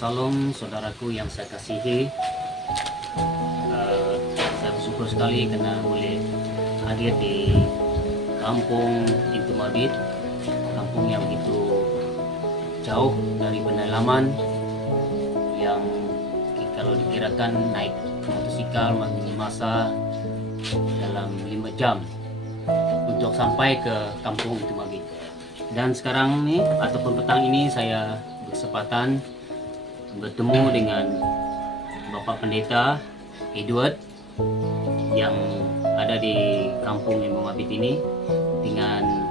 Salam saudaraku yang saya kasihi. Saya bersyukur sekali karena boleh hadir di kampung Intu Mabit, kampung yang begitu jauh dari pedalaman, yang kalau dikirakan naik motosikal masa dalam 5 jam untuk sampai ke kampung Intu Mabit. Dan sekarang nih ataupun petang ini saya berkesempatan bertemu dengan Bapak Pendeta Edward yang ada di kampung Intu Mabit ini dengan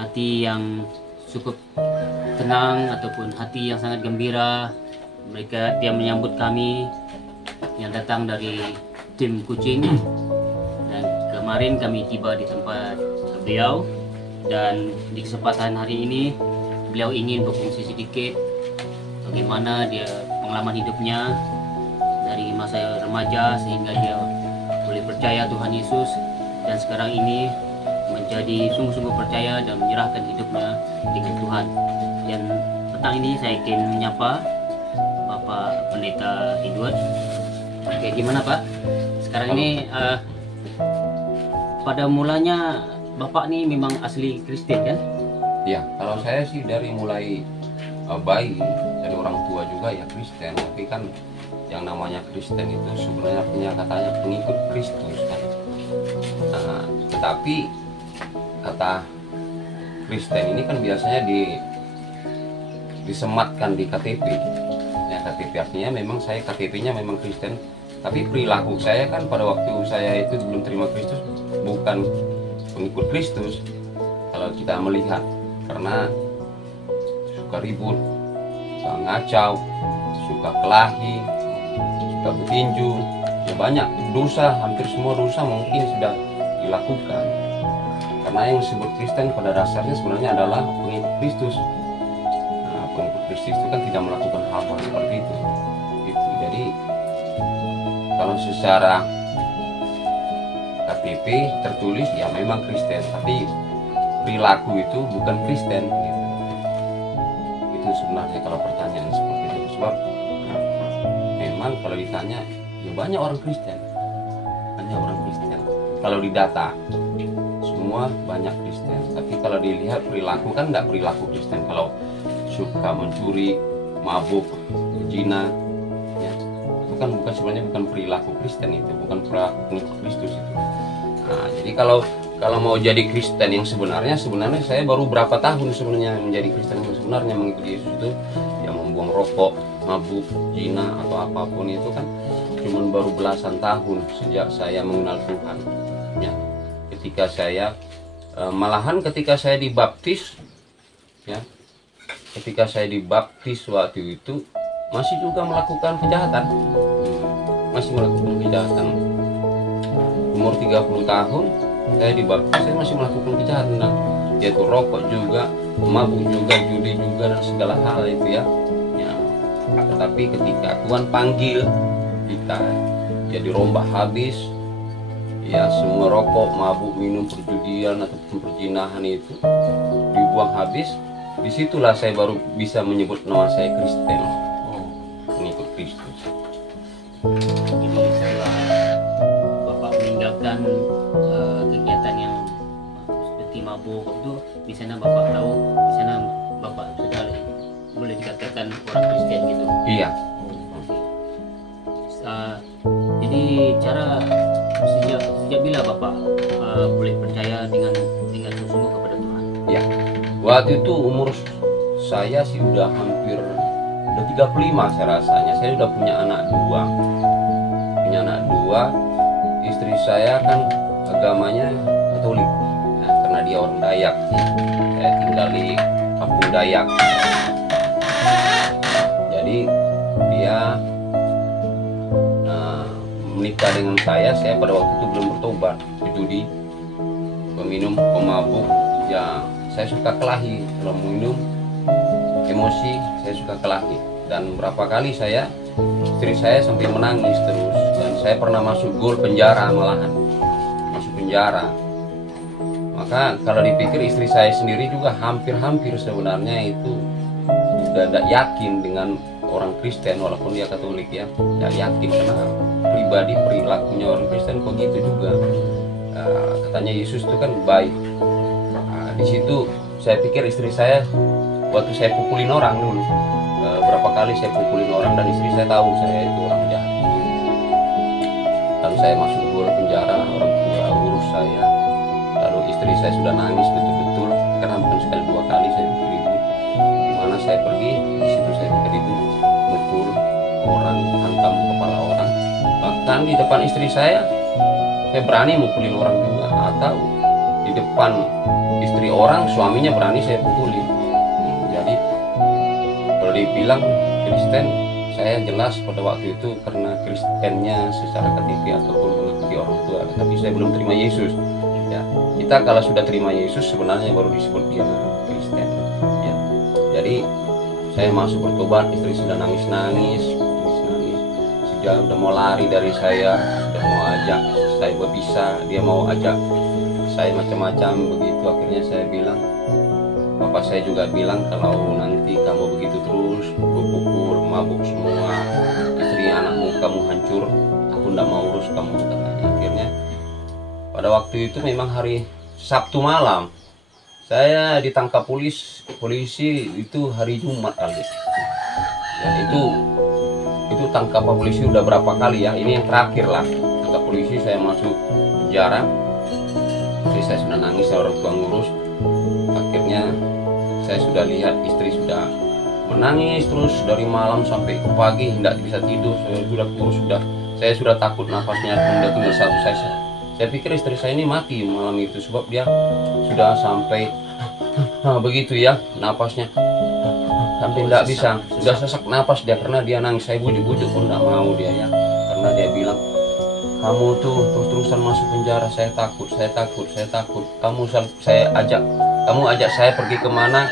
hati yang cukup tenang ataupun hati yang sangat gembira. Dia menyambut kami yang datang dari tim Kucing, dan kemarin kami tiba di tempat beliau, dan di kesempatan hari ini beliau ingin berfungsi sedikit bagaimana dia pengalaman hidupnya dari masa remaja sehingga dia boleh percaya Tuhan Yesus, dan sekarang ini menjadi sungguh-sungguh percaya dan menyerahkan hidupnya dengan Tuhan. Dan petang ini saya ingin menyapa Bapak Pendeta Edward. Oke, gimana Pak? Sekarang ini pada mulanya Bapak ini memang asli Kristen kan? Ya, kalau saya sih dari mulai bayi, dari orang tua juga ya Kristen. Tapi kan yang namanya Kristen itu sebenarnya artinya katanya pengikut Kristus kan. Tetapi kata Kristen ini kan biasanya disematkan di KTP. Ya, KTP artinya memang saya KTP-nya memang Kristen. Tapi perilaku saya kan pada waktu saya itu belum terima Kristus bukan pengikut Kristus. Kalau kita melihat, karena suka ribut, suka ngacau, suka kelahi, suka bertinju, ya banyak dosa, hampir semua dosa mungkin sudah dilakukan. Karena yang disebut Kristen pada dasarnya sebenarnya adalah pengikut Kristus. Nah, pengikut Kristus itu kan tidak melakukan hal-hal seperti itu. Jadi kalau secara KTP tertulis ya memang Kristen, tapi perilaku itu bukan Kristen gitu. Itu sebenarnya kalau pertanyaan seperti itu. Sebab memang kalau ditanya ya banyak orang Kristen, kalau didata semua banyak Kristen, tapi kalau dilihat perilaku kan tidak perilaku Kristen. Kalau suka mencuri, mabuk, zina, ya, itu kan sebenarnya bukan perilaku Kristen, itu bukan perilaku pengikut Kristus itu. Nah, jadi kalau mau jadi Kristen yang sebenarnya saya baru berapa tahun sebenarnya menjadi Kristen yang sebenarnya mengikuti Yesus itu, yang membuang rokok, mabuk, zina atau apapun itu kan cuman baru belasan tahun sejak saya mengenal Tuhan. Ya, ketika saya malahan ketika saya dibaptis, ya, ketika saya dibaptis waktu itu masih juga melakukan kejahatan, umur 30 tahun saya dibaptis, saya masih melakukan kejahatan, yaitu rokok juga, mabuk juga, judi juga, dan segala hal itu ya. Tetapi ketika Tuhan panggil kita ya dirombak habis, ya semua rokok, mabuk, minum, perjudian ataupun perzinahan itu dibuang habis. Disitulah saya baru bisa menyebut nama saya Kristen, pengikut Kristus. Jadi setelah Bapak meninggalkan kegiatan yang seperti mabuk itu, di sana Bapak tahu, di sana Bapak sudah boleh dikatakan orang Kristen gitu. Iya. Jadi sejak bila Bapak boleh percaya dengan sungguh kepada Tuhan? Ya, waktu itu umur saya sih udah 35 saya rasanya. Saya udah punya anak dua. Istri saya kan agamanya Katolik, nah, karena dia orang Dayak. Saya tinggal di kampung Dayak. Jadi dia menikah dengan saya pada waktu itu belum bertobat, judi, peminum, pemabuk. Ya, saya suka kelahi, kalau minum emosi saya suka kelahi, dan berapa kali istri saya sampai menangis terus, dan saya pernah masuk penjara, malahan masuk penjara. Maka kalau dipikir istri saya sendiri juga hampir sebenarnya itu sudah tidak yakin dengan orang Kristen walaupun dia Katolik ya yakin karena pribadi perilakunya orang Kristen kok gitu juga. Katanya Yesus itu kan baik. Di situ saya pikir istri saya waktu saya pukulin orang dulu, berapa kali saya pukulin orang dan istri saya tahu saya itu orang jahat. Lalu saya masuk ke penjara, orang tua urus saya. Lalu istri saya sudah nangis betul-betul karena bukan sekali dua kali saya dikeribu. Dimana saya pergi, di situ saya dikeribu, mukul orang, hantam kepala orang. Bahkan di depan istri saya berani mukulin orang juga. Atau di depan istri orang, suaminya berani saya pukulin. Jadi kalau dibilang Kristen, saya jelas pada waktu itu karena Kristennya secara KTP ataupun mengikuti orang tua, tapi saya belum terima Yesus. Ya, kita kalau sudah terima Yesus sebenarnya baru disebut dia Kristen. Ya, jadi saya masuk bertobat, istri sudah nangis-nangis, sudah mau lari dari saya, sudah mau ajak saya berpisah, dia mau ajak saya macam-macam begitu. Akhirnya saya bilang, bapak saya juga bilang kalau nanti kamu begitu terus berpukul, mabuk semua, istri anakmu kamu hancur, aku tidak mau urus kamu, katanya. Akhirnya pada waktu itu memang hari Sabtu malam saya ditangkap polisi itu hari Jumat kali. Ya, itu tangkapan polisi udah berapa kali ya, ini yang terakhir lah tangkap polisi. Saya masuk penjara, istri saya sudah nangis, orang tua ngurus. Akhirnya saya sudah lihat istri sudah menangis terus dari malam sampai ke pagi, tidak bisa tidur. Saya sudah takut nafasnya sudah tinggal satu. Saya pikir istri saya ini mati malam itu sebab dia sudah sampai begitu ya, nafasnya sampai tidak bisa, sudah sesak nafas dia karena dia nangis. Saya bujuk-bujuk pun tidak mau dia ya, karena dia bilang, kamu tuh terus-terusan masuk penjara, saya takut. Kamu ajak saya pergi kemana,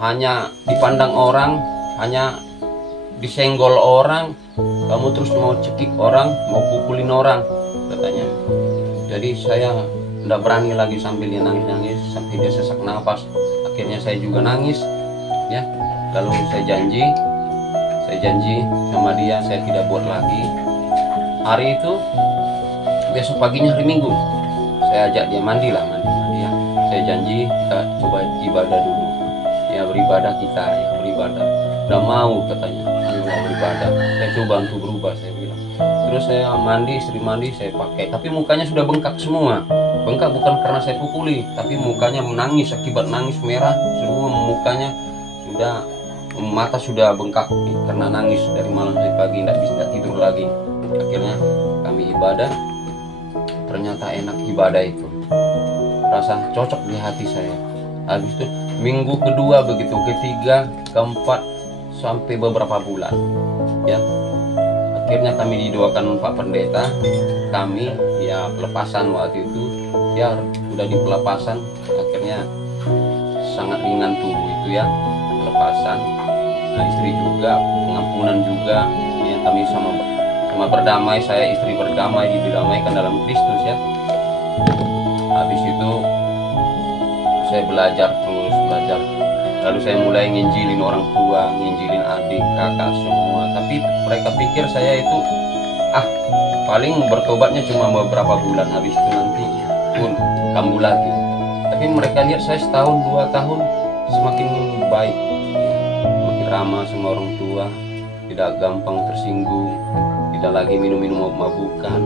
hanya dipandang orang, hanya disenggol orang, kamu terus mau cekik orang, mau pukulin orang, katanya. Jadi saya tidak berani lagi sambil dia nangis-nangis sampai dia sesak nafas. Akhirnya saya juga nangis ya. Lalu saya janji sama dia saya tidak buat lagi. Hari itu besok paginya hari Minggu saya ajak dia mandi ya. Saya janji kita coba ibadah dulu ya, beribadah kita ya, beribadah. Udah mau katanya, mau beribadah. Saya coba untuk berubah, saya bilang. Terus saya mandi, istri mandi, saya pakai. Tapi mukanya sudah bengkak semua. Bengkak bukan karena saya pukuli, tapi mukanya menangis, akibat nangis merah. Semua mukanya sudah, mata sudah bengkak karena nangis dari malam sampai pagi, tidak bisa tidur lagi. Akhirnya kami ibadah. Ternyata enak ibadah itu. Rasa cocok di hati saya. Habis itu minggu kedua begitu, ketiga, keempat, sampai beberapa bulan ya. Akhirnya kami didoakan Pak Pendeta, kami ya pelepasan waktu itu ya, udah di pelepasan. Akhirnya sangat ringan tubuh itu ya, pelepasan. Nah, istri juga pengampunan juga ya, kami sama berdamai, saya istri berdamai, didamaikan dalam Kristus ya. Habis itu saya belajar terus belajar. Lalu saya mulai nginjilin orang tua, nginjilin adik, kakak semua. Tapi mereka pikir saya itu paling bertobatnya cuma beberapa bulan, habis itu nanti pun kambuh lagi. Tapi mereka lihat saya setahun, 2 tahun semakin baik, semakin ramah sama orang tua, tidak gampang tersinggung, tidak lagi minum-minum mabuk-mabukan,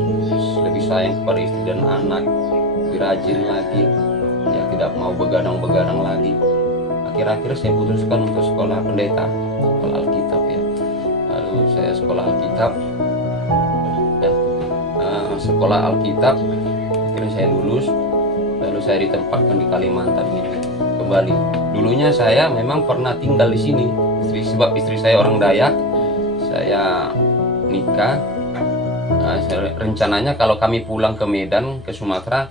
lebih sayang kepada istri dan anak, lebih rajin lagi, ya tidak mau begadang-begadang lagi. Akhir-akhir saya putuskan untuk sekolah pendeta, sekolah Alkitab ya. Lalu saya sekolah Alkitab ya, sekolah Alkitab. Akhirnya saya lulus. Lalu saya ditempatkan di Kalimantan ini kembali. Dulunya saya memang pernah tinggal di sini, sebab istri saya orang Dayak. Saya nikah. Rencananya kalau kami pulang ke Medan, ke Sumatera,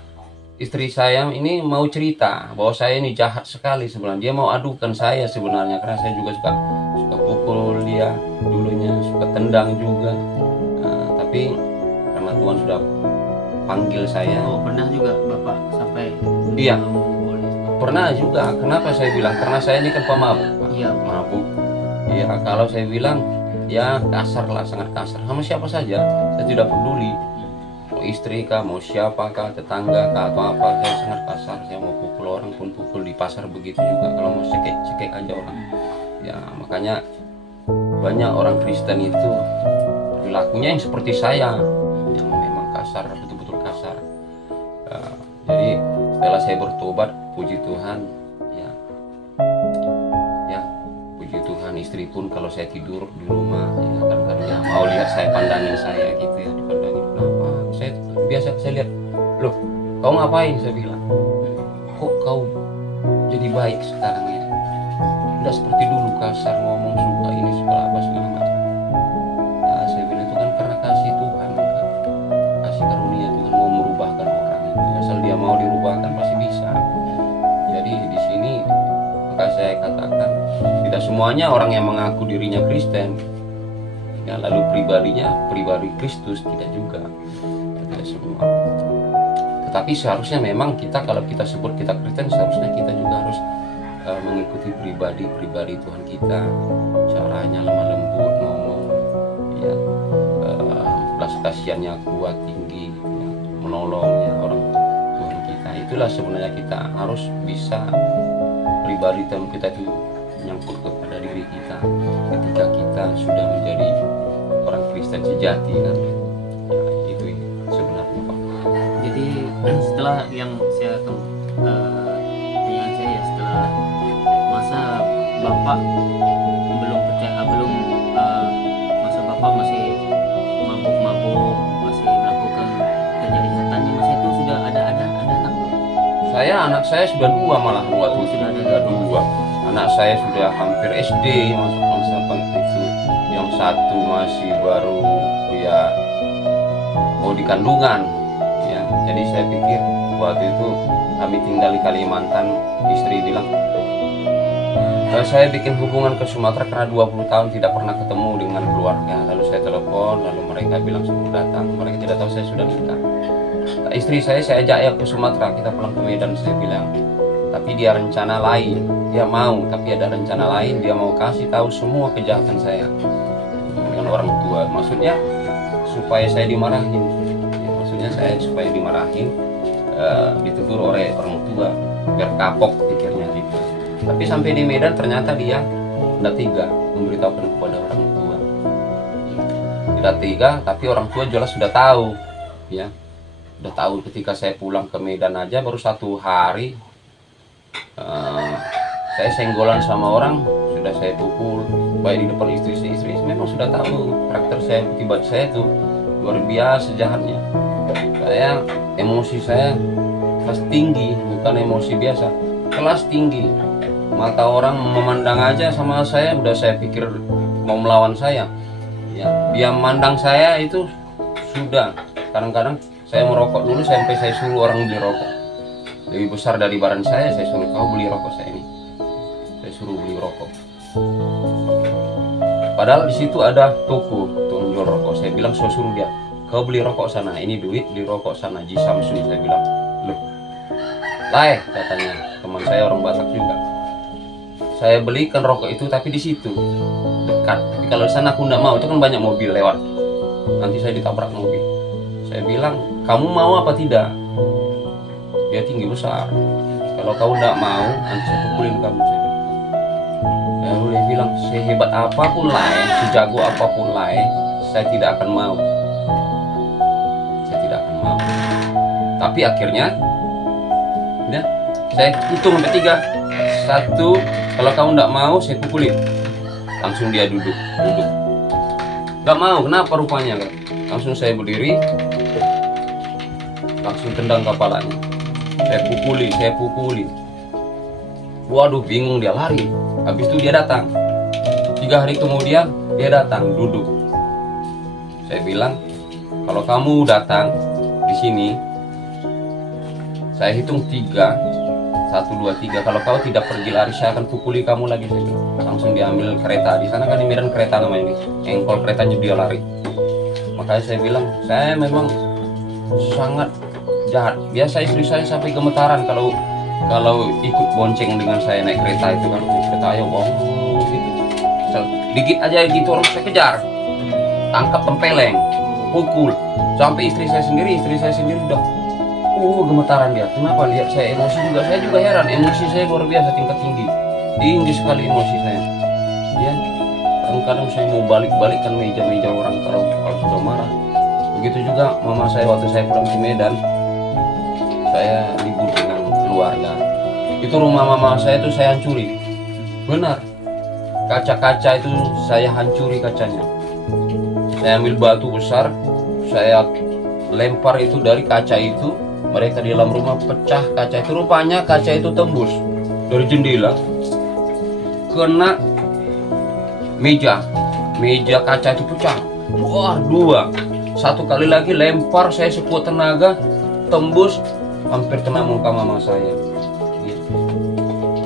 istri saya ini mau cerita bahwa saya ini jahat sekali sebenarnya. Dia mau adukan saya sebenarnya karena saya juga suka pukul dia dulunya, suka tendang juga. Tapi karena Tuhan sudah panggil saya. Oh, pernah juga Bapak sampai? Iya, pernah juga. Kenapa saya bilang? Karena saya ini kan pemabuk, iya, mabuk Ya kalau saya bilang ya kasar lah, sangat kasar sama siapa saja. Saya tidak peduli mau istri kah, mau siapa kah, tetangga kah atau apa, saya sangat kasar. Saya mau pukul orang pun pukul, di pasar begitu juga. Kalau mau cekek aja orang. Ya makanya banyak orang Kristen itu perilakunya yang seperti saya, yang memang kasar, betul-betul kasar. Jadi setelah saya bertobat, puji Tuhan, ya puji Tuhan, istri pun kalau saya tidur di rumah ya kadang-kadang dia mau lihat saya, pandangin saya gitu ya, dipandangin. Kenapa? Saya biasa saya lihat, loh kau ngapain, saya bilang, kok kau jadi baik sekarang ya, tidak seperti dulu kasar, ngomong suka ini segala apa segala macam. Ya saya bilang itu kan karena kasih Tuhan, kasih karunia Tuhan mau merubahkan orang itu, asal dia mau dirubahkan pasti bisa. Jadi di sini maka saya katakan tidak semuanya orang yang mengaku dirinya Kristen ya lalu pribadinya pribadi Kristus, tidak juga, tidak semua. Tetapi seharusnya memang kita, kalau kita sebut kita Kristen, seharusnya kita juga harus mengikuti pribadi Tuhan kita, caranya lemah lembut ngomong ya, belas kasihannya kuat tinggi ya, menolongnya orang Tuhan kita. Itulah sebenarnya kita harus bisa, pribadi Tuhan kita itu menyangkut kepada diri kita ketika kita sudah menjadi orang Kristen sejati kan ya, itu sebenarnya Pak. Jadi setelah yang saya pertanyaan saya, setelah masa Bapak belum percaya, masa Bapak masih mabuk-mabuk, masih melakukan kejahatan, masa itu sudah ada anak belum? Anak saya sudah 2 malah waktu itu, sudah ada 2. Anak saya sudah hampir SD masuk masa itu, yang satu masih baru ya mau di kandungan ya. Jadi saya pikir waktu itu kami tinggal di Kalimantan, istri bilang saya bikin hubungan ke Sumatera karena 20 tahun tidak pernah ketemu dengan keluarga. Lalu saya telepon, lalu mereka bilang suruh datang, mereka tidak tahu saya sudah nikah. Istri saya ajak ya ke Sumatera, kita pulang ke Medan, saya bilang. Tapi dia rencana lain, dia mau, tapi ada rencana lain, dia mau kasih tahu semua kejahatan saya dengan orang tua. Maksudnya supaya saya dimarahin, ya, maksudnya saya supaya dimarahin, ditegur oleh orang tua, biar kapok pikirnya gitu. Tapi sampai di Medan ternyata dia tidak tega memberitahukan kepada orang tua. Tidak tega, tapi orang tua jelas sudah tahu, ya. Udah tahu ketika saya pulang ke Medan aja baru 1 hari saya senggolan sama orang, sudah saya pukul baik di depan istri memang sudah tahu karakter saya, tiba saya itu luar biasa jahatnya. Saya emosi saya kelas tinggi, bukan emosi biasa, kelas tinggi. Mata orang memandang aja sama saya udah saya pikir mau melawan saya ya. Dia memandang saya itu sudah, kadang-kadang saya mau rokok dulu sampai saya suruh orang beli rokok lebih besar dari badan saya suruh kau beli rokok saya ini, saya suruh beli rokok. Padahal di situ ada toko untuk jual rokok. Saya bilang saya suruh dia, kau beli rokok sana, ini duit beli rokok sana, Ji Samsung. Saya bilang, loh, lai katanya, teman saya orang Batak juga. Saya belikan rokok itu tapi di situ dekat. Tapi kalau di sana aku nggak mau, itu kan banyak mobil lewat, nanti saya ditabrak mobil. Saya bilang, kamu mau apa tidak? Dia tinggi besar. Kalau kau tidak mau, nanti saya pukulin kamu. Lalu dia bilang, sehebat apapun lah, sejago apapun lah, saya tidak akan mau. Saya tidak akan mau. Tapi akhirnya, ya, saya hitung sampai 3. 1, kalau kamu tidak mau, saya pukulin. Langsung dia duduk. Nggak mau, kenapa rupanya kan? Langsung saya berdiri, langsung tendang kepalanya. Saya pukuli. Waduh, bingung, dia lari. Habis itu dia datang. 3 hari kemudian dia datang duduk. Saya bilang, kalau kamu datang di sini, saya hitung 3. 1, 2, 3. Kalau kau tidak pergi lari, saya akan pukuli kamu lagi. Langsung diambil kereta. Di sana kan di Medan kereta namanya, engkol keretanya, dia lari. Makanya saya bilang, saya memang sangat jahat. Biasa istri saya sampai gemetaran kalau ikut bonceng dengan saya naik kereta itu kan. Naik kereta ayo bohong gitu. dikit aja gitu orang saya kejar, tangkap, tempeleng, pukul, sampai istri saya sendiri udah gemetaran dia. Kenapa? Lihat saya emosi juga, saya juga heran, emosi saya luar biasa tingkat tinggi sekali emosi saya. Ya, kadang-kadang saya mau balik-balikkan meja-meja orang kalau sudah marah. Begitu juga mama saya waktu saya pulang ke Medan, saya libur dengan keluarga. Itu rumah mama saya itu saya hancuri, benar. Kaca-kaca itu saya hancuri kacanya. Saya ambil batu besar, saya lempar itu dari kaca itu. Mereka di dalam rumah pecah kaca itu, rupanya kaca itu tembus dari jendela kena meja kaca itu pecah. Wah, dua. Satu kali lagi lempar saya sekuat tenaga, tembus, hampir kena muka mama saya.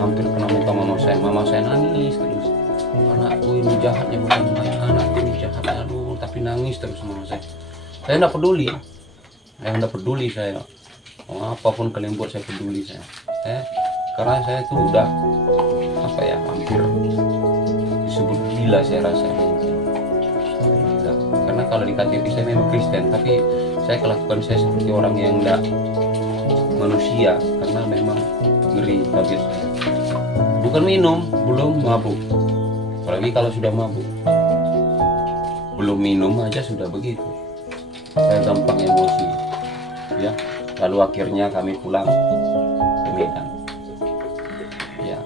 Hampir kena muka mama saya. Mama saya nangis terus. Anakku ini jahatnya, bukan main, anakku ini jahatnya, aduh, tapi nangis terus mama saya. Saya enggak peduli. Saya. Apapun kalian buat saya peduli saya. Karena saya itu udah hampir disebut gila saya rasa. Gila. Karena kalau di KTP saya memang Kristen, tapi saya kelakuan saya seperti orang yang enggak manusia, karena memang ngeri tabiat saya. Bukan minum, belum mabuk. Apalagi kalau sudah mabuk. Belum minum aja sudah begitu. Saya gampang emosi. Ya. Lalu akhirnya kami pulang ke Medan. Ya,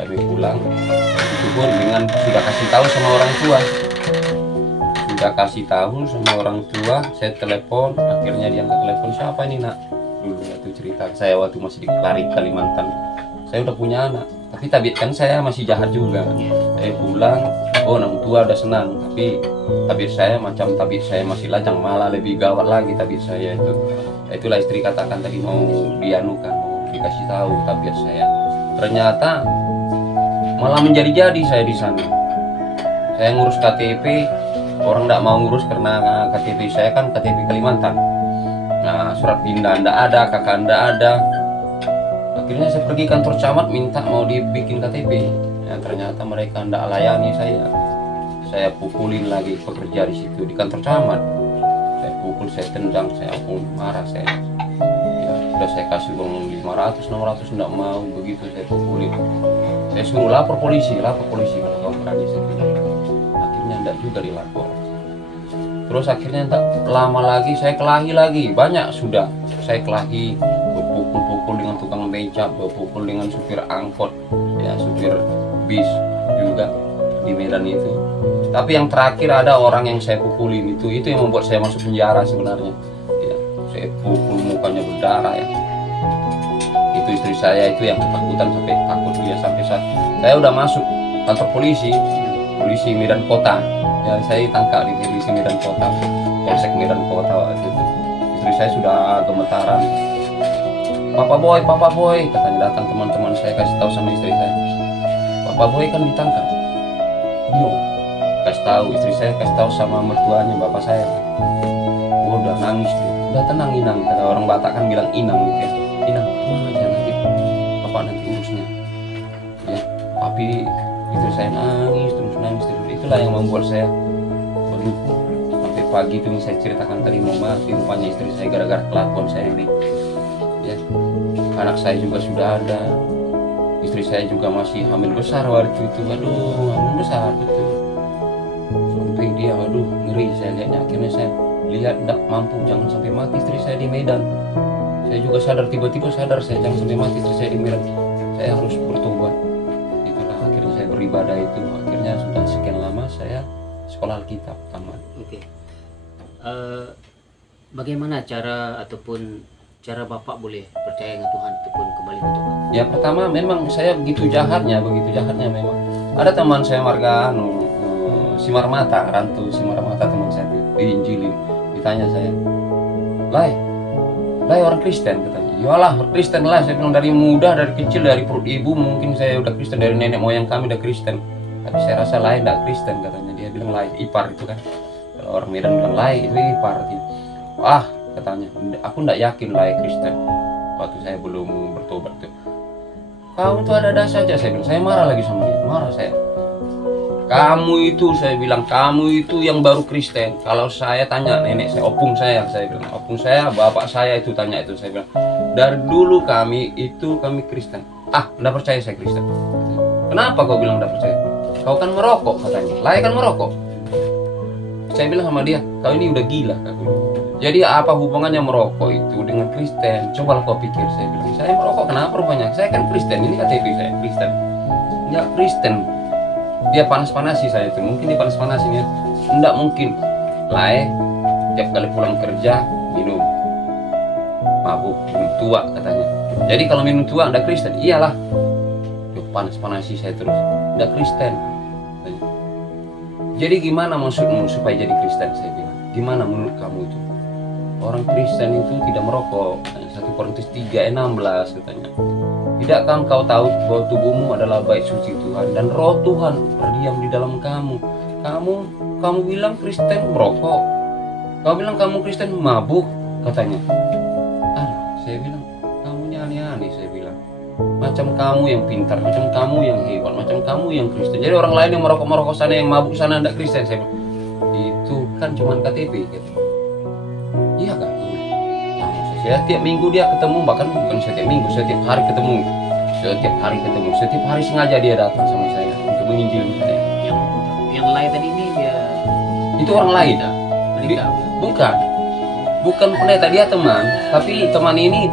kami pulang. Itu pun dengan sudah kasih tahu sama orang tua. Saya telepon. Akhirnya dia angkat telepon. Siapa ini nak? Dulu itu cerita saya waktu masih di Kalimantan. Saya udah punya anak. Tapi tabiat kan saya masih jahat juga. Saya pulang. Orang tua udah senang. Tapi tabiat saya macam tabiat saya masih lajang, malah lebih gawat lagi tabiat saya itu. Itulah istri katakan tadi, mau dianukan, mau dikasih tahu tabiat saya. Ternyata malah menjadi-jadi saya di sana. Saya ngurus KTP, orang tidak mau ngurus karena KTP saya kan KTP Kalimantan. Nah, surat pindah ndak ada, kakak ndak ada. Akhirnya saya pergi kantor camat minta mau dibikin KTP. Ya, ternyata mereka ndak layani saya. Saya pukulin lagi pekerja di situ di kantor camat. Saya pukul, saya tendang, saya pun marah saya. Ya, sudah saya kasih uang 500, 600 enggak mau, begitu saya pukulin. Saya suruh lapor polisi kalau kamu berani saya. Akhirnya enggak juga dilapor. Terus akhirnya enggak lama lagi saya kelahi lagi, banyak sudah. Saya kelahi, berpukul-pukul dengan tukang becak, berpukul dengan supir angkot, ya supir bis juga di Medan itu. Tapi yang terakhir ada orang yang saya pukulin, itu yang membuat saya masuk penjara sebenarnya. Ya, saya pukul mukanya berdarah ya. Itu istri saya itu yang ketakutan sampai takut dia sampai saat saya udah masuk kantor polisi Medan Kota. Ya, saya ditangkap di polisi Medan Kota, Polsek Medan Kota waktu itu. Istri saya sudah gemetaran. Papa boy, katanya datang teman-teman saya kasih tahu sama istri saya. Papa boy kan ditangkap. Yo, kasih tahu istri saya, kasih tahu sama mertuanya bapak saya. Oh, udah nangis dia. Udah tenang Inang, kata orang Batak kan bilang Inang gitu ya. Inang, tenang aja nanti bapak nanti urusnya. Ya, tapi istri saya nangis terus. Itulah yang membuat saya sampai pagi itu yang saya ceritakan tadi mau mati rupanya istri saya gara-gara kelakuan saya ini. Ya, anak saya juga sudah ada. Istri saya juga masih hamil besar waktu itu. Aduh, hamil besar betul. Sampai dia, aduh, ngeri saya lihatnya. Akhirnya saya lihat tidak mampu, jangan sampai mati istri saya di Medan. Saya juga sadar, tiba-tiba sadar saya jangan sampai mati istri saya di Medan. Saya harus bertobat. Itulah akhirnya saya beribadah itu. Akhirnya sudah sekian lama saya sekolah Alkitab tamat. Oke. Bagaimana cara Bapak boleh percaya dengan Tuhan ataupun kembali ke Tuhan? Ya, pertama memang saya begitu jahatnya memang. Ada teman saya marga Simarmata, Rantu Simarmata, teman saya diinjilin. Ditanya saya, Lai orang Kristen, katanya. Yalah, Kristen lah, saya bilang dari muda, dari kecil, dari perut ibu mungkin saya udah Kristen, dari nenek moyang kami udah Kristen. Tapi saya rasa Lai enggak Kristen, katanya. Dia bilang Lai, ipar itu kan. Kalau orang Medan bilang Lai itu ipar artinya. Wah, katanya, aku enggak yakin Lai Kristen. Waktu saya belum bertobat tuh. Kamu tuh ada saja, saya bilang. Saya marah lagi sama dia, marah saya. Kamu itu, saya bilang, kamu itu yang baru Kristen. Kalau saya tanya nenek saya, opung saya bilang, opung saya, bapak saya itu tanya itu, saya bilang, dari dulu kami Kristen. Ah, enggak percaya saya Kristen. Kenapa kau bilang enggak percaya? Kau kan merokok katanya. Lah kan merokok. Saya bilang sama dia, kau ini udah gila kata. Jadi apa hubungannya merokok itu dengan Kristen? Coba kau pikir, saya bilang. Saya merokok kenapa rupanya? Saya kan Kristen, ini KTP saya Kristen. Enggak Kristen. Dia panas-panasi saya itu, mungkin dia panas-panasin ya. Enggak mungkin. Lah tiap kali pulang kerja minum. Mabuk, minum tua katanya. Jadi kalau minum tua enggak Kristen? Iyalah. Dia panas-panasi saya terus. Enggak Kristen. Jadi gimana maksudmu supaya jadi Kristen, saya bilang? Gimana menurut kamu itu? Orang Kristen itu tidak merokok. 1 Korintus 3:16 katanya. Tidakkah engkau tahu bahwa tubuhmu adalah bait suci Tuhan dan roh Tuhan berdiam di dalam kamu? Kamu bilang Kristen merokok. Kau bilang kamu Kristen mabuk katanya. Saya bilang, kamunya aneh-aneh, saya bilang. Macam kamu yang pintar, macam kamu yang hebat, macam kamu yang Kristen. Jadi orang lain yang merokok-merokok sana, yang mabuk sana, tidak Kristen. Saya bilang, itu kan cuma KTP gitu. Iya kan? Nah, saya tiap minggu dia ketemu, bahkan bukan setiap minggu, setiap hari ketemu. Setiap hari sengaja dia datang sama saya untuk menginjili saya. Yang lain tadi ini dia itu orang lain. Bukan pendeta, dia teman, tapi teman ini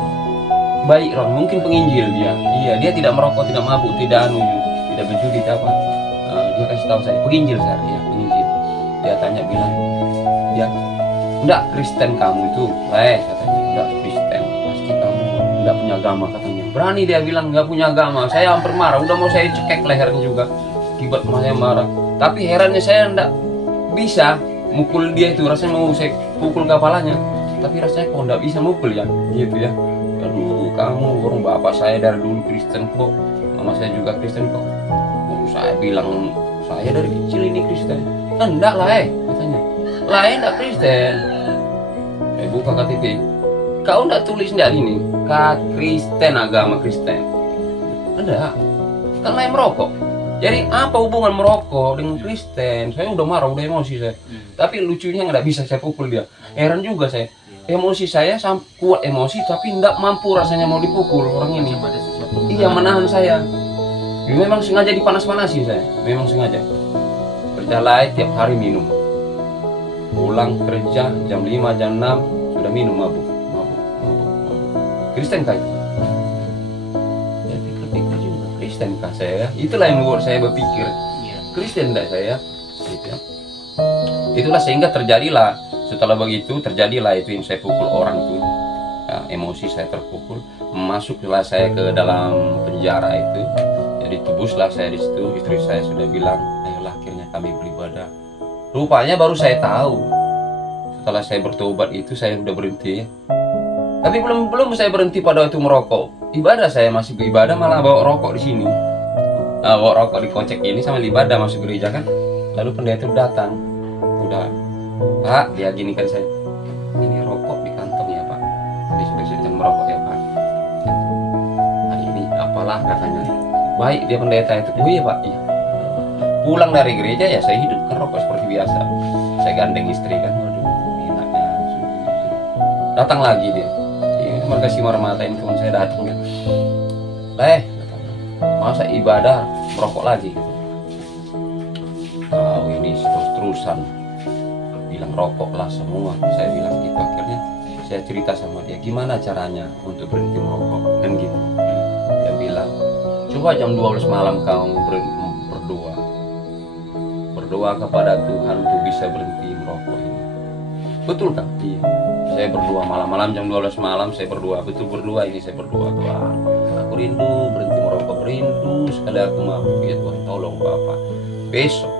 baik Ron, mungkin penginjil dia. Iya, dia tidak merokok, tidak mabuk, tidak berjudi, apa. Dia kasih tahu saya, penginjil saya, ya penginjil. Dia tanya bilang, ya, enggak Kristen kamu itu, katanya, enggak Kristen, pasti kamu enggak punya agama katanya. Berani dia bilang enggak punya agama. Saya hampir marah, udah mau saya cekek lehernya juga, akibat saya marah. Tapi herannya saya enggak bisa mukul dia itu, rasanya mau saya pukul kepalanya, tapi rasanya kok enggak bisa mukul ya, gitu ya. Aduh, kamu orang bapak saya dari dulu Kristen kok, mama saya juga Kristen kok. Saya bilang saya dari kecil ini Kristen. Enggak lah katanya. Lah enggak Kristen. Buka KTP. Kau enggak tulis enggak ini? Kristen, agama Kristen. Enggak. Kan lain merokok. Jadi apa hubungan merokok dengan Kristen? Saya udah marah, udah emosi saya. Tapi lucunya nggak bisa saya pukul dia. Heran juga saya. Emosi saya kuat emosi tapi nggak mampu rasanya mau dipukul orang ini. Iya, menahan saya. Memang sengaja dipanas-panasi saya. Memang sengaja. Kerja lain tiap hari minum. Pulang kerja jam 5, jam 6 sudah minum mabuk. Kristen kah? Ya pikir-pikir juga. Kristen kah saya? Itulah yang membuat saya berpikir. Kristen enggak saya? Gitu ya. Itulah sehingga terjadilah. Setelah begitu terjadilah itu yang saya pukul orang itu. Ya, emosi saya terpukul. Masuklah saya ke dalam penjara itu. Jadi tebuslah saya di situ. Istri saya sudah bilang, ayolah akhirnya kami beribadah. Rupanya baru saya tahu. Setelah saya bertobat itu saya sudah berhenti. Tapi belum saya berhenti pada itu merokok. Ibadah saya masih beribadah malah bawa rokok di sini. Nah, bawa rokok di kocek ini sama ibadah masuk gereja kan. Lalu pendeta itu datang. Udah, Pak, dia gini kan saya. Ini rokok di kantong ya Pak. Besok-besok jangan merokok ya Pak. Hari ini apalah katanya. Baik dia pendeta itu. Oh iya Pak, iya. Pulang dari gereja ya saya hidupkan rokok seperti biasa. Saya gandeng istri kan. Waduh, enaknya. Datang lagi dia. Makasih marah-marahin teman saya datang kan. Masa ibadah merokok lagi gitu. Kau ini terus-terusan bilang rokok lah semua. Saya bilang gitu. Akhirnya saya cerita sama dia gimana caranya untuk berhenti merokok kan gitu. Dia bilang coba jam 12 malam kamu berdoa kepada Tuhan untuk bisa berhenti merokok ini. Betul kan? Iya. Saya berdoa malam-malam jam 12 malam saya berdoa, betul berdoa ini saya berdoa, Tuhan aku rindu berhenti merokok, rindu sekali aku mabuk ya Tuhan, tolong Bapak. Besok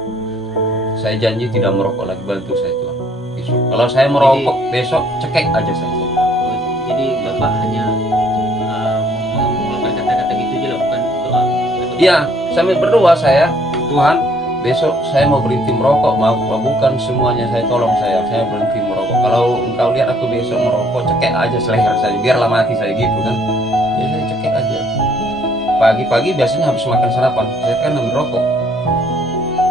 saya janji tidak merokok lagi, bantu saya Tuhan. Besok kalau saya merokok besok cekek aja saya. Jadi Bapak hanya mengeluarkan kata-kata gitu aja, bukan doa. Iya, sambil berdoa saya, Tuhan besok saya mau berhenti merokok, bukan semuanya saya tolong saya berhenti merokok. Kalau engkau lihat aku besok merokok, cekek aja seleher saya, biarlah mati saya gitu kan. Ya saya cekek aja. Pagi-pagi biasanya habis makan sarapan, saya kan ambil rokok.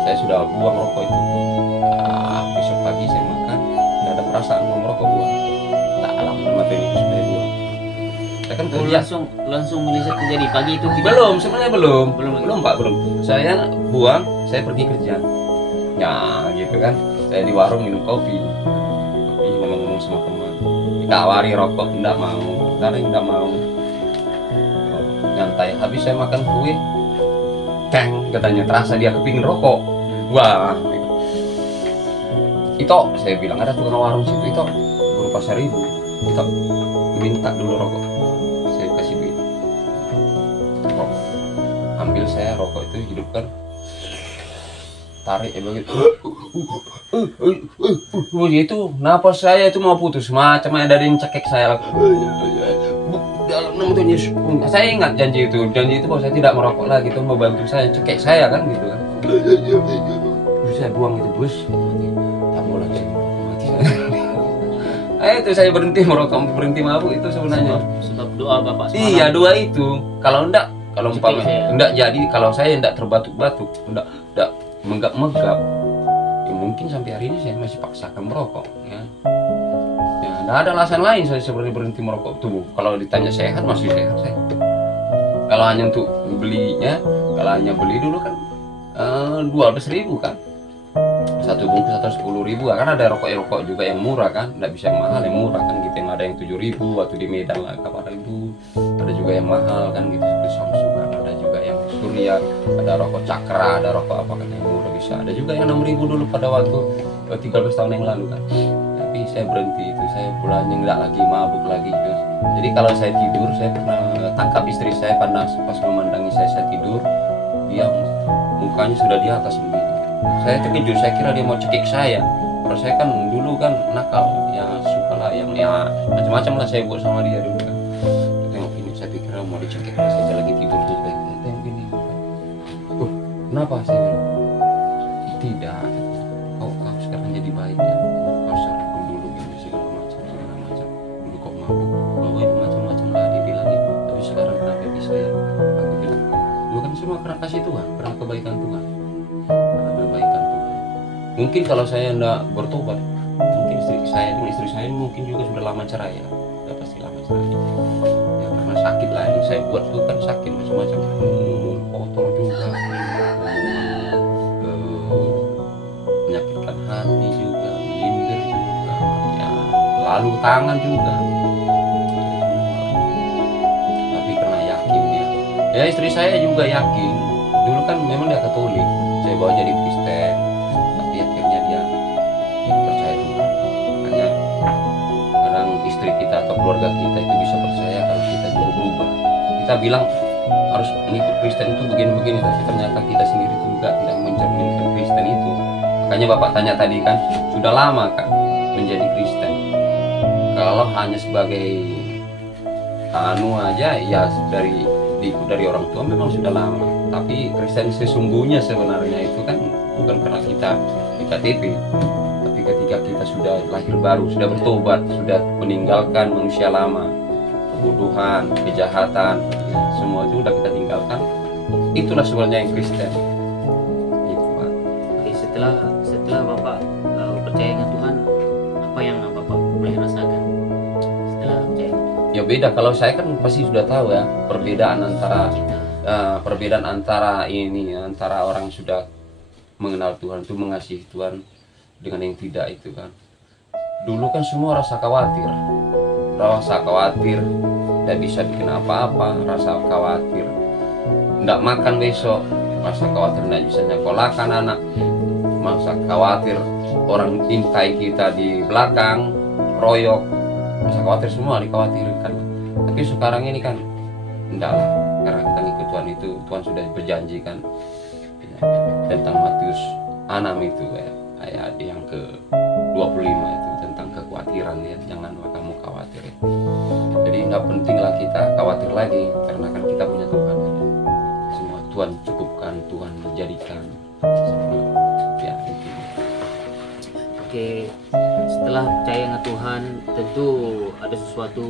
saya sudah buang rokok itu. Besok pagi saya makan, nggak ada perasaan mau merokok, buang. Tak alam mati itu saya buang. Saya kan kerja. Langsung melihat terjadi pagi itu tidak? Belum, sebenarnya belum Belum. Pak, belum. Saya buang, saya pergi kerja. Ya gitu kan. Saya di warung minum kopi ngomong-ngomong sama teman. Ditawari rokok, enggak mau. Karena enggak mau. Nyantai. Habis saya makan kue, katanya terasa dia kepingin rokok. Wah, itu saya bilang ada tukang warung situ, itu berupa 1.000. Itu minta dulu rokok, saya kasih duit. Ambil saya rokok itu, hidupkan, tarik begitu. Itu napas saya itu mau putus, macam ada yang cekek saya. Saya ingat janji itu bahwa saya tidak merokok lagi, itu mau bantu saya, cekek saya kan gitu kan. Terus saya buang itu, bus, tak mau lagi mati saya. Itu saya berhenti merokok, berhenti mabuk itu sebenarnya. Sebab doa Bapak semalam. Iya, doa itu. Kalau enggak jadi, kalau saya enggak terbatuk-batuk, enggak menggap-menggap, ya mungkin sampai hari ini saya masih paksakan merokok, ya. Nggak ada alasan lain saya sebenarnya berhenti merokok tuh. Kalau ditanya sehat, masih sehat saya. Kalau hanya untuk belinya, kalau hanya beli dulu kan 12.000 kan, satu bungkus atau 10.000 kan. Ada rokok juga yang murah kan, nggak bisa yang mahal, yang murah kan gitu. Yang ada yang 7.000 waktu di Medan lah kapan itu. Ada juga yang mahal kan gitu, seperti Samsung kan. Ada juga yang Surya, ada rokok Cakra, ada rokok apa kan yang murah bisa. Ada juga yang 6.000 dulu pada waktu 13 tahun yang lalu kan. Tapi saya berhenti itu, saya bulannya nggak lagi mabuk lagi gitu. Jadi kalau saya tidur, saya pernah tangkap istri saya pas memandangi saya tidur, dia mukanya sudah di atas begitu. Saya terkejut, saya kira dia mau cekik saya. Kalau saya kan dulu kan nakal, ya suka lah yang ya macam-macam lah saya buat sama dia dulu kan. Tengok ini, saya pikir mau dicekik, saya lagi tidur juga. Tengok gini, kenapa saya bilang? Tidak, kau sekarang jadi baik ya. Kau sekarang dulu gini segala macam. Dulu kau mabuk, bawa itu macam-macam lah dia bilang gitu. Tapi sekarang kenapa bisa ya? Aku bilang, dulu kan semua karena kasih Tuhan, karena kebaikan Tuhan. Mungkin kalau saya enggak bertobat, mungkin istri saya mungkin juga sudah lama cerai ya, sudah pasti lama cerai. Ya karena sakit lah yang saya buat itu kan sakit macam-macam, kotor juga, menyakitkan hati juga, minder juga, ya lalu tangan juga. Tapi karena yakin ya istri saya juga yakin. Dulu kan memang dia Katolik, saya bawa jadi Kristen. Atau keluarga kita itu bisa percaya kalau kita juga berubah. Kita bilang harus mengikut Kristen itu begini-begini, tapi ternyata kita sendiri juga tidak mencerminkan Kristen itu. Makanya Bapak tanya tadi kan, sudah lama kan menjadi Kristen? Kalau hanya sebagai aja ya diikut dari orang tua memang sudah lama. Tapi Kristen sesungguhnya sebenarnya itu kan bukan karena kita di KTP. Ketika kita sudah lahir baru, sudah bertobat, sudah meninggalkan manusia lama, kebodohan, kejahatan, semua itu sudah kita tinggalkan. Itulah sebenarnya yang Kristen. Gitu, Pak. Oke, setelah Bapak percaya dengan Tuhan, apa yang Bapak boleh rasakan setelah percaya? Ya beda. Kalau saya kan pasti sudah tahu ya perbedaan antara orang yang sudah mengenal Tuhan itu, mengasihi Tuhan, dengan yang tidak itu kan. Dulu kan semua rasa khawatir, tidak bisa bikin apa-apa, rasa khawatir tidak makan besok, rasa khawatir tidak bisa nyekolahkan anak, rasa khawatir orang intai kita di belakang royok, rasa khawatir semua dikhawatirkan. Tapi sekarang ini kan tidak lah, karena kita ngikut Tuhan itu, Tuhan sudah berjanji kan ya, tentang Matius 6 itu ya, ayat yang ke-25 itu tentang kekhawatiran ya, janganlah kamu khawatir ya. Jadi nggak pentinglah kita khawatir lagi karena kan kita punya Tuhan ya. Semua Tuhan cukupkan, Tuhan menjadikan semua ya itu. Oke, setelah percaya dengan Tuhan tentu ada sesuatu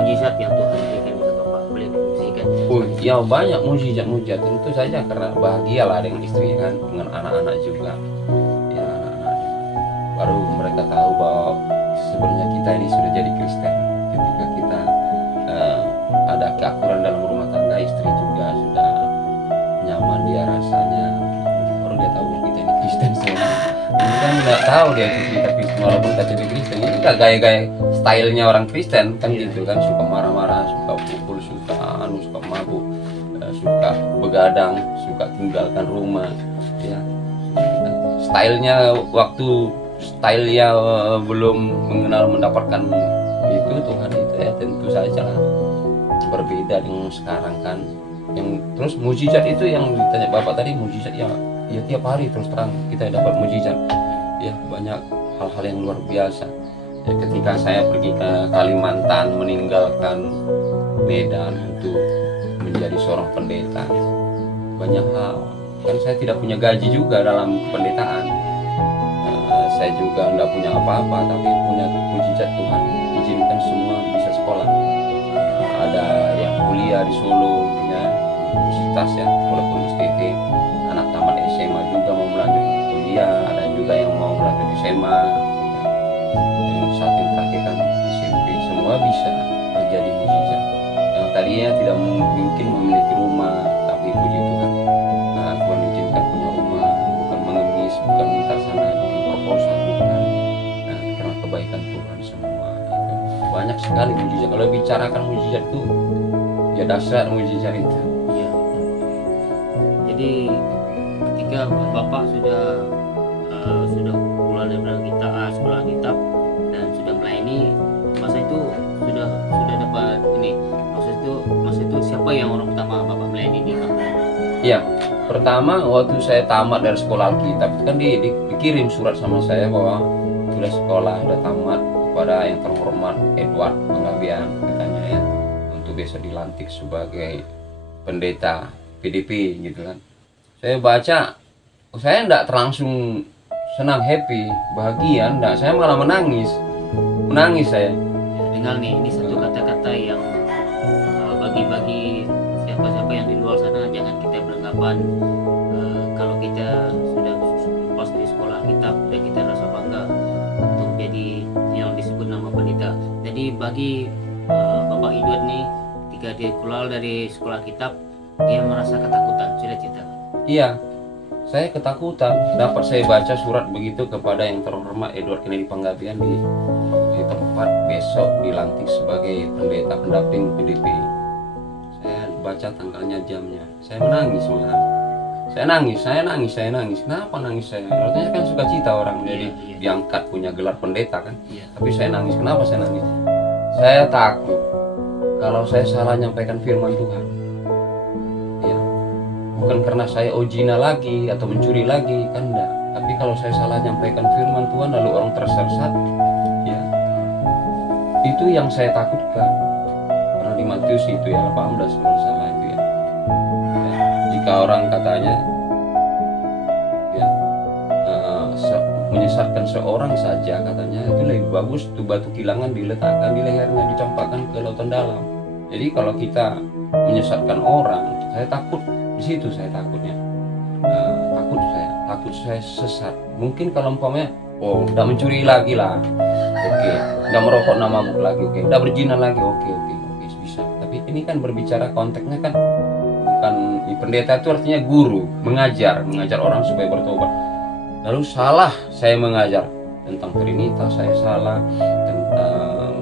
mujizat yang Tuhan berikan kepada Bapak. Boleh mujizat? Oh, ya banyak mujizat-mujizat, tentu saja karena bahagialah dengan istri kan, dengan anak-anak juga. Ya anak-anak baru mereka tahu bahwa sebenarnya kita ini sudah jadi Kristen. Ketika kita ada keakuran dalam rumah tangga, istri juga sudah nyaman dia rasanya, baru dia tahu kita ini Kristen semua. Ini kan nggak tahu dia itu kita Kristen, walaupun KTP Kristen ini nggak gaya-gaya stylenya orang Kristen kan gitu kan, suka marah-marah, suka pukul, suka suka mabuk, suka begadang, suka tinggalkan rumah, ya. Stylenya waktu stylenya belum mengenal mendapatkan itu Tuhan itu ya tentu saja lah berbeda dengan sekarang kan. Yang terus mujizat itu yang ditanya Bapak tadi, mujizat ya tiap hari terus terang kita dapat mujizat ya, banyak hal-hal yang luar biasa ya. Ketika saya pergi ke Kalimantan meninggalkan Medan untuk menjadi seorang pendeta, banyak hal kan, saya tidak punya gaji juga dalam pendetaan, saya juga tidak punya apa-apa, tapi punya mujizat Tuhan izinkan semua bisa sekolah. Ada yang kuliah di Solo ya, universitas ya, walaupun STT, anak tamat SMA juga mau melanjut kuliah, ada juga yang mau melanjut SMA ya. Yang saat ini terakhir kan SMP, semua bisa terjadi mujizat. Yang tadinya tidak mungkin memiliki rumah, tapi puji Tuhan, nah, Tuhan izinkan punya rumah, bukan mengemis, bukan minta sana bikin proposal, bukan. Nah, karena kebaikan Tuhan semua itu banyak sekali mujizat. Kalau bicarakan mujizat itu ya dahsyat mujizat itu. Iya. Jadi ketika Bapak sudah pulang dari sekolah kitab dan sudah melayani, masa itu sudah dapat ini, masa itu siapa yang orang pertama Bapak melayani di kampung? Iya, pertama waktu saya tamat dari sekolah Alkitab itu kan dikirim surat sama saya bahwa sudah sekolah, sudah tamat, kepada yang terhormat Edward Panggabean katanya ya, untuk besok dilantik sebagai pendeta PDP gitu kan. Saya baca, saya enggak terlangsung senang, happy, bahagia, enggak, saya malah menangis saya. Ya, dengar nih, ini satu kata-kata yang bagi siapa-siapa yang di luar sana, jangan kita beranggapan kalau kita sudah lepas dari sekolah kitab dan kita rasa bangga untuk jadi yang disebut nama pendeta. Jadi bagi Bapak Edward nih, ketika dia keluar dari sekolah kitab, dia merasa ketakutan, sudah cerita. Iya, saya ketakutan. Dapat saya baca surat begitu kepada yang terhormat Edward Kennedy Panggabean di tempat besok dilantik sebagai pendeta pendamping PDP. Saya baca tanggalnya, jamnya, saya menangis malah. Saya nangis. Kenapa nangis saya? Artinya kan sukacita orang jadi diangkat punya gelar pendeta kan. Tapi saya nangis. Kenapa saya nangis? Saya takut kalau saya salah nyampaikan firman Tuhan. Ya, bukan karena saya ojina lagi atau mencuri lagi, kan enggak. Tapi kalau saya salah nyampaikan firman Tuhan lalu orang tersesat, ya, itu yang saya takutkan. Karena di Matius itu ya 18 kalau salah itu ya. Jika orang katanya ya, menyesatkan seorang saja katanya, itu lebih bagus tuh batu kilangan diletakkan di lehernya, dicampakkan ke lautan dalam. Jadi kalau kita menyesatkan orang, saya takut di situ, saya takutnya takut saya sesat. Mungkin kalau umpamanya udah mencuri lagi lah, oke, udah merokok, udah mabuk lagi, oke, udah berzina lagi, oke, bisa. Tapi ini kan berbicara konteksnya kan bukan, pendeta itu artinya guru, mengajar orang supaya bertobat. Lalu salah saya mengajar tentang Trinitas, saya salah tentang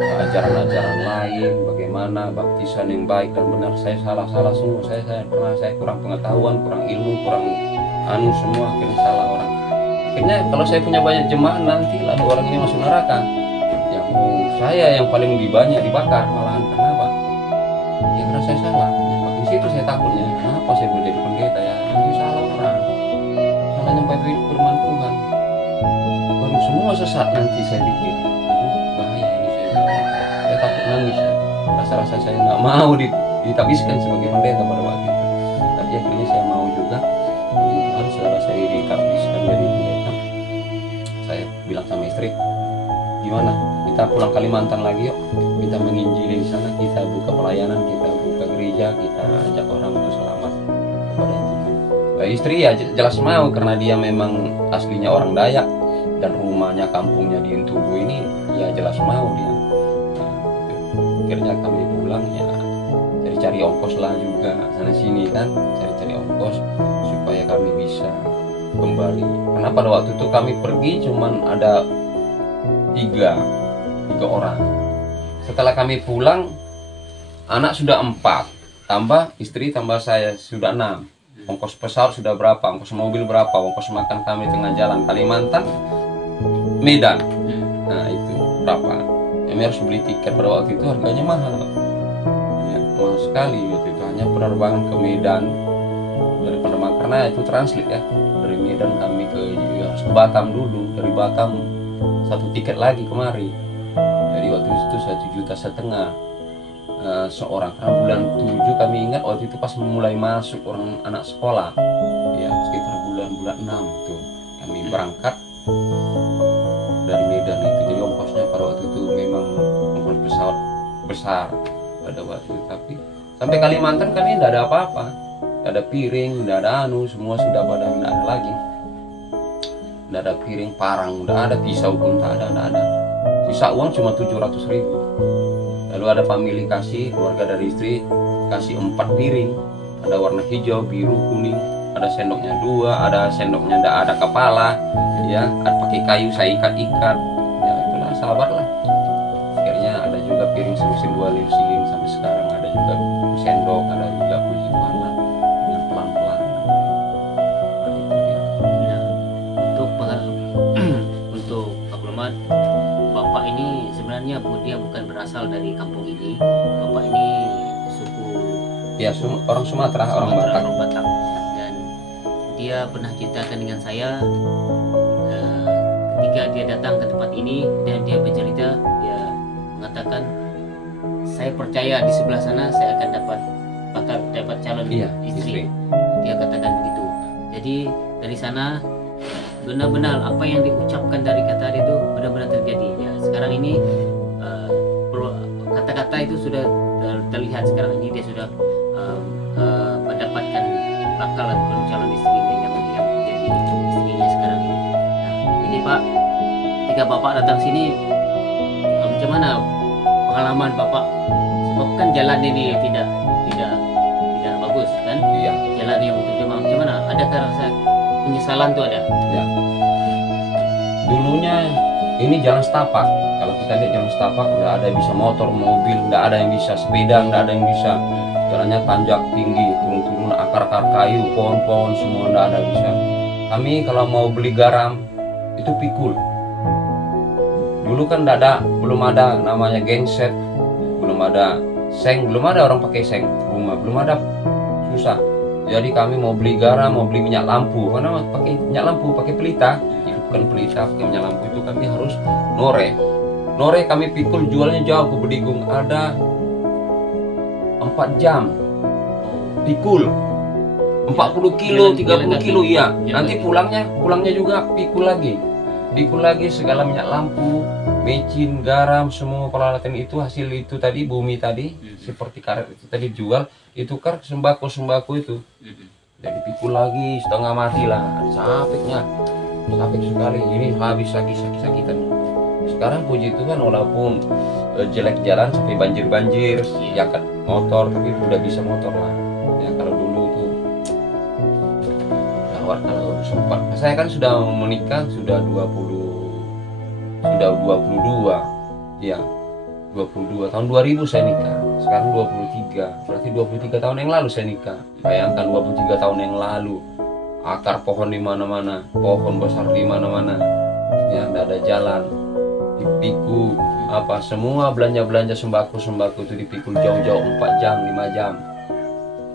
ajaran-ajaran lain, bagaimana baptisan yang baik dan benar, saya salah semua. Saya kurang pengetahuan, kurang ilmu, kurang semua, akhirnya salah orang. Akhirnya kalau saya punya banyak jemaat nanti lalu orang ini masuk neraka, yang saya yang paling banyak dibakar malahan. Kenapa? Ya karena saya salah. Di situ saya takutnya, kenapa saya boleh jadi pendeta ya? Nanti salah orang, salah nyampaikan firman Tuhan, baru semua sesat nanti. Saya pikir, bahaya ini saya takut nangis ya. Rasa-rasa saya nggak mau ditabiskan sebagai pendeta pada waktu itu. Tapi akhirnya saya mau juga. Lalu setelah saya ditabiskan jadi pendeta, saya bilang sama istri, gimana? Kita pulang Kalimantan lagi yuk. Kita menginjili di sana, kita buka pelayanan, kita buka gereja. gereja kita ajak orang untuk selamat kepada Tuhan. Istri ya jelas mau karena dia memang aslinya orang Dayak dan rumahnya kampungnya di Intubu ini, ya jelas mau dia. Nah, akhirnya kami pulang ya cari-cari ongkos lah juga sana sini kan, cari-cari ongkos supaya kami bisa kembali. Karena pada waktu itu kami pergi cuman ada tiga orang. Setelah kami pulang, anak sudah 4, tambah istri tambah saya sudah 6. Ongkos pesawat sudah berapa, ongkos mobil berapa, ongkos makan kami tengah jalan Kalimantan, Medan. Nah itu berapa? Kami harus beli tiket, pada waktu itu harganya mahal. Ya, mahal sekali waktu itu, hanya penerbangan ke Medan dari Padang, karena itu transit ya. Dari Medan kami harus ke Batam dulu, dari Batam 1 tiket lagi kemari. Jadi waktu itu 1,5 juta seorang. Karena bulan 7 kami ingat waktu itu pas mulai masuk orang anak sekolah, ya sekitar bulan 6 tuh kami berangkat dari Medan itu. Jadi ongkosnya pada waktu itu memang ongkos pesawat besar pada waktu itu. Tapi sampai Kalimantan kami tidak ada apa-apa, tidak ada piring, tidak ada semua sudah pada tidak ada lagi. Tidak ada piring, parang udah ada, pisau pun tak ada. Sisa uang cuma 700.000. Lalu ada family kasih, keluarga dari istri kasih 4 piring, ada warna hijau, biru, kuning, ada sendoknya 2, ada sendoknya tidak ada kepala, ya, ada pakai kayu saya ikat-ikat, ya itulah sabarlah. Akhirnya ada juga piring selusin 2 lipsing sampai sekarang, ada juga sendok, ada juga puji Tuhan lah, dengan pelan-pelan. Nah, untuk Pak Muhammad, Bapak ini sebenarnya dia bukan berasal dari kampung ini. Bapak ini suku Ya, orang Sumatera, orang Batak. Dan dia pernah ceritakan dengan saya ketika dia datang ke tempat ini dan dia bercerita, dia mengatakan, saya percaya di sebelah sana saya akan dapat calon istri. Dia katakan begitu. Jadi dari sana benar-benar apa yang diucapkan dari kata dia itu benar-benar terjadi. Ya, sekarang ini kata-kata itu sudah terlihat. Sekarang ini dia sudah mendapatkan bakal ataupun calon istrinya yang menjadi istrinya sekarang ini. Nah, ini Pak, ketika Bapak datang sini, macam mana pengalaman Bapak? Sebab kan jalan ini tidak bagus kan? Iya. Jalan yang macam mana? Adakah rasa penyesalan tuh ada? Ya. Dulunya ini jalan setapak. Kalau kita lihat jalan setapak udah ada yang bisa motor, mobil, nggak ada yang bisa sepeda, nggak ada yang bisa. Jalannya tanjak tinggi, turun-turun akar-akar kayu, pohon-pohon semua nggak ada bisa. Kami kalau mau beli garam itu pikul. Dulu kan belum ada namanya genset, belum ada seng, belum ada orang pakai seng rumah, belum ada, susah. Jadi kami mau beli garam, mau beli minyak lampu, karena pakai minyak lampu, pakai pelita, hidupkan pelita, pakai minyak lampu itu kami harus nore kami pikul, jualnya jauh ke Bedigung, ada 4 jam pikul, 40 kilo, 30 kilo, iya. Nanti pulangnya juga pikul lagi segala minyak lampu, mecin, garam, semua peralatan itu, hasil itu tadi, bumi tadi, seperti karet itu tadi jual, itu kan sembako itu. Jadi pikul lagi, setengah mati lah, capek sekali, ini habis lagi sakit-sakitan. Sekarang puji Tuhan walaupun jelek jalan sampai banjir, ya kan motor, tapi udah bisa motor lah. Ya kalau dulu tuh gawat kalau sempat. Saya kan sudah menikah sudah 22, ya 22 tahun 2000 saya nikah. Sekarang 23, berarti 23 tahun yang lalu saya nikah. Bayangkan 23 tahun yang lalu, akar pohon di mana-mana, pohon besar di mana-mana, ya tidak ada jalan, dipikul semua belanja sembako itu dipikul jauh-jauh 4 jam 5 jam.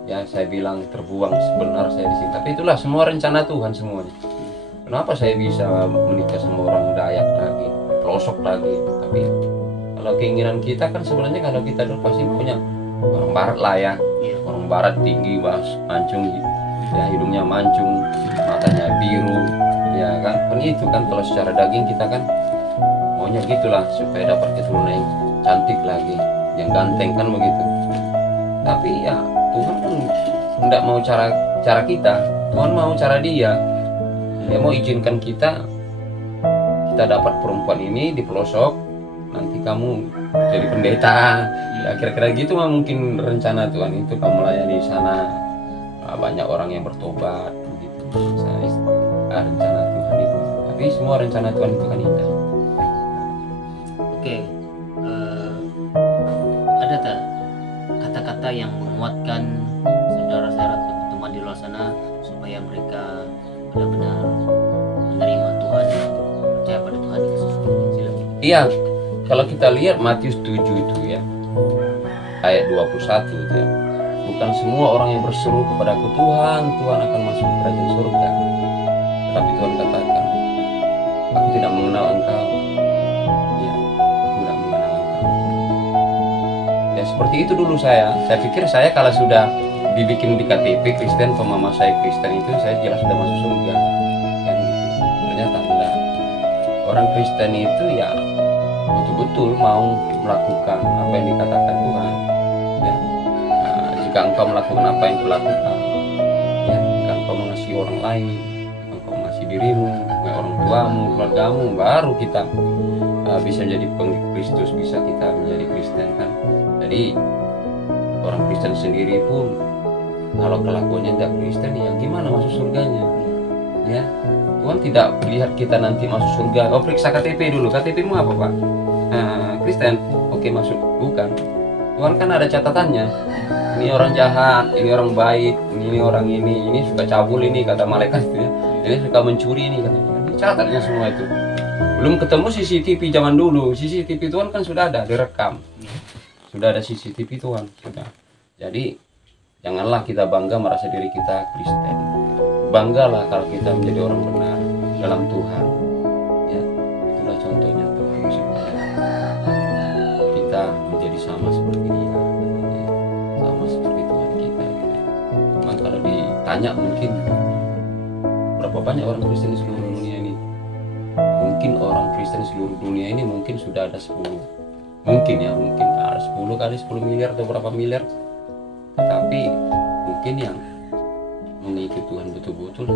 Ya saya bilang terbuang sebenar saya di sini. Tapi itulah semua rencana Tuhan semuanya. Kenapa saya bisa menikah sama orang Dayak lagi, pelosok lagi? Tapi kalau keinginan kita kan sebenarnya kalau kita dulu pasti punya orang Barat lah ya. Orang Barat tinggi, mancung, ya hidungnya mancung, matanya biru, ya kan? Kan itu kan kalau secara daging kita kan maunya gitulah supaya dapat keturunan yang cantik lagi, yang ganteng kan begitu. Tapi ya Tuhan kan tidak mau cara kita, Tuhan mau cara Dia. Dia mau izinkan kita dapat perempuan ini di pelosok, nanti kamu jadi pendeta. Ya kira-kira gitu mah mungkin rencana Tuhan itu, kamu layani di sana. Banyak orang yang bertobat gitu. Rencana Tuhan itu. Tapi semua rencana Tuhan itu kan indah. Oke, ada tak kata-kata yang menguatkan saudara-saudara teman di luar sana supaya mereka benar-benar menerima Tuhan, percaya pada Tuhan Yesus? Silakan. Iya, kalau kita lihat Matius 7 itu ya, ayat 21 itu ya, bukan semua orang yang berseru kepada aku, Tuhan, Tuhan akan masuk ke kerajaan surga. Tetapi Tuhan katakan, aku tidak mengenal engkau. Ya, aku tidak mengenal engkau. Ya seperti itu dulu saya pikir saya kalau sudah dibikin di KTP Kristen, pemama saya Kristen itu, saya jelas sudah masuk surga. Kan gitu. Ternyata enggak. Orang Kristen itu ya betul-betul mau melakukan apa yang dikatakan Tuhan. Ya. Nah, jika engkau melakukan apa yang kulakukan, ya, jika engkau mengasihi orang lain, engkau mengasihi dirimu, orang tuamu, keluargamu, baru kita bisa menjadi pengikut Kristus, bisa kita menjadi Kristen kan. Jadi orang Kristen sendiri pun kalau kelakuannya tidak Kristen, ya gimana masuk surganya? Ya, Tuhan tidak lihat kita nanti masuk surga. Oh, periksa KTP dulu. KTP-mu apa, Pak? Kristen. Oke, masuk. Bukan. Tuhan kan ada catatannya. Ini orang jahat, ini orang baik, ini orang ini suka cabul ini kata malaikat itu ya. Ini suka mencuri ini katanya. Catatnya semua itu. Belum ketemu CCTV zaman dulu. CCTV Tuhan kan sudah ada direkam. Sudah ada CCTV Tuhan, sudah. Jadi janganlah kita bangga merasa diri kita Kristen. Banggalah kalau kita menjadi orang benar dalam Tuhan. Ya, itulah contohnya Tuhan supaya kita menjadi sama seperti Dia, ya, sama seperti Tuhan kita. Cuma kalau ditanya mungkin berapa banyak orang Kristen di seluruh dunia ini? Mungkin orang Kristen di seluruh dunia ini mungkin sudah ada 10. Mungkin ya, mungkin ada 10 kali 10 miliar atau berapa miliar. Tetapi mungkin yang mengikuti Tuhan betul-betul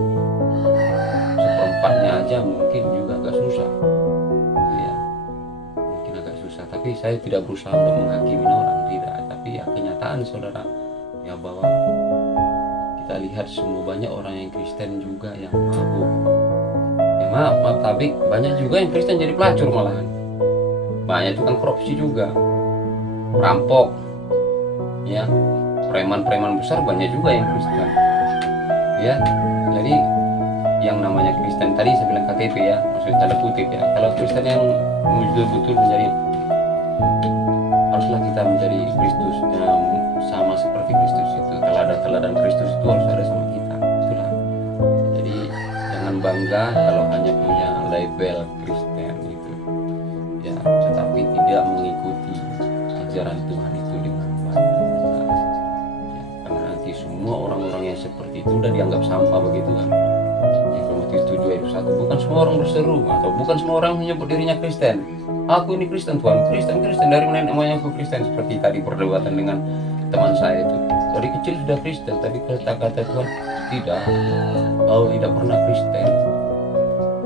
seperempatnya aja mungkin juga agak susah ya, mungkin agak susah. Tapi saya tidak berusaha untuk menghakimi orang, tidak. Tapi ya kenyataan saudara ya, bahwa kita lihat semua banyak orang yang Kristen juga yang mabuk ya, maaf tapi banyak juga yang Kristen jadi pelacur malahan. Banyak tukang korupsi juga, perampok ya, preman-preman besar banyak juga yang Kristen ya. Jadi yang namanya Kristen tadi saya bilang KTP ya, maksudnya tanda kutip ya. Kalau Kristen yang betul-betul menjadi, haruslah kita menjadi Kristus sama seperti Kristus itu. Teladan Kristus itu harus ada sama kita, itulah. Jadi jangan bangga kalau hanya punya label Kristen itu ya, tetapi tidak mengikuti ajaran Tuhan itu dengan baik. Semua orang-orang yang seperti itu udah dianggap sampah begitu kan. Yang Matius 7 ayat 1, bukan semua orang berseru atau bukan semua orang menyebut dirinya Kristen. Aku ini Kristen Tuhan, Kristen dari mana namanya aku Kristen. Seperti tadi perdebatan dengan teman saya itu, dari kecil sudah Kristen, tapi kata Tuhan tidak, kau tidak pernah Kristen.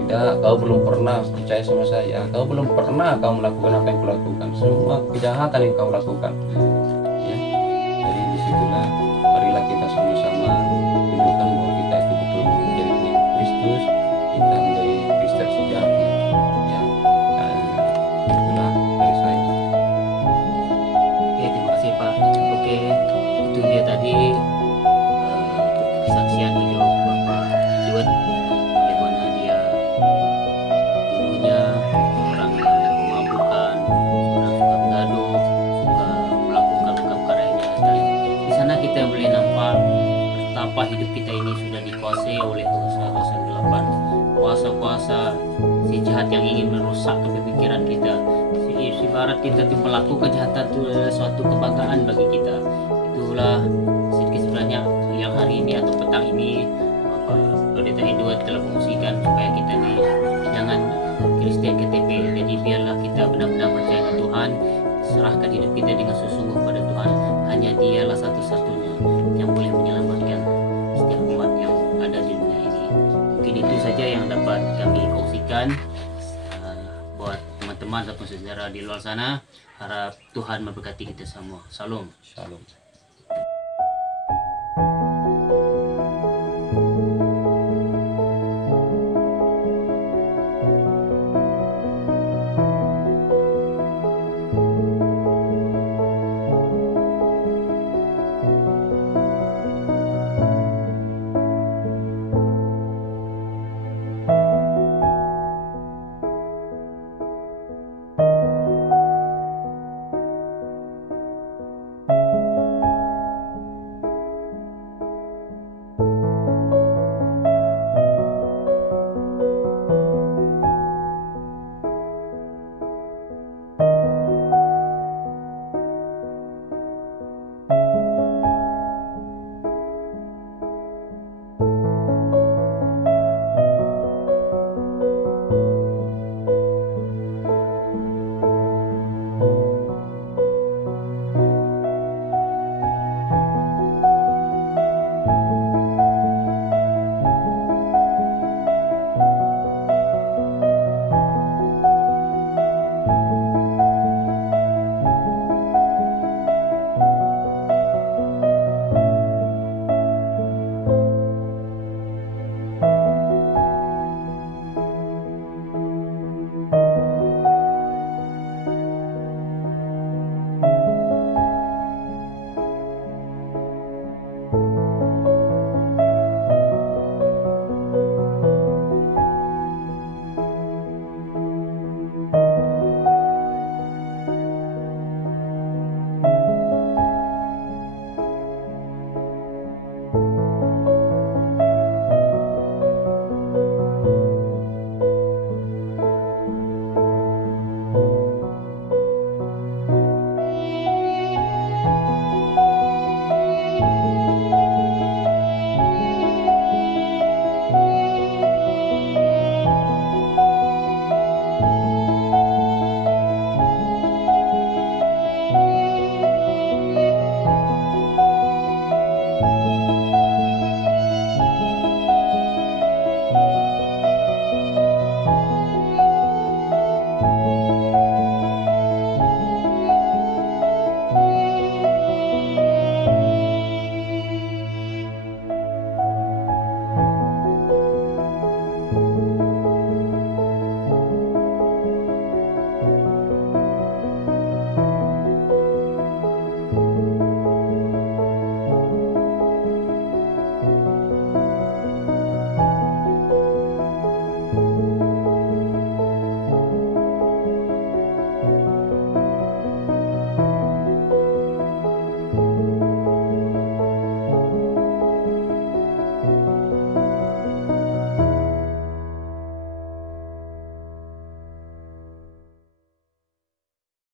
Tidak, kau belum pernah percaya sama saya, kau belum pernah kau melakukan apa yang kulakukan, semua kejahatan yang kau lakukan ya. Jadi disitulah marilah kita sama-sama tunjukkan bahwa kita itu betul menjadi pengikut Kristus, kita menjadi Kristen sejati ya. Dan itulah dari saya. Oke, terima kasih Pak. Oke, itu dia tadi kesaksian hidup Bapak Juan, bagaimana dia dulunya orang yang memabukan, orang suka menggaduh, suka melakukan perkara yang jahat. Di sana kita boleh nampak betapa hidup kita ini sudah dikuasai oleh kuasa-kuasa gelap, kuasa-kuasa si jahat yang ingin merusak pemikiran kita. Ibarat kita itu pelaku kejahatan itu adalah suatu kebanggaan bagi kita. Itulah sedikit sebenarnya yang hari ini atau petang ini Pendeta Edward telah fungsikan supaya kita ini jangan Kristen KTP. Jadi biarlah kita benar-benar percaya kepada Tuhan, serahkan hidup kita dengan sesungguh pada Tuhan. Hanya Dialah satu sampaikan. Buat teman-teman ataupun saudara di luar sana, harap Tuhan memberkati kita semua. Salam. Shalom.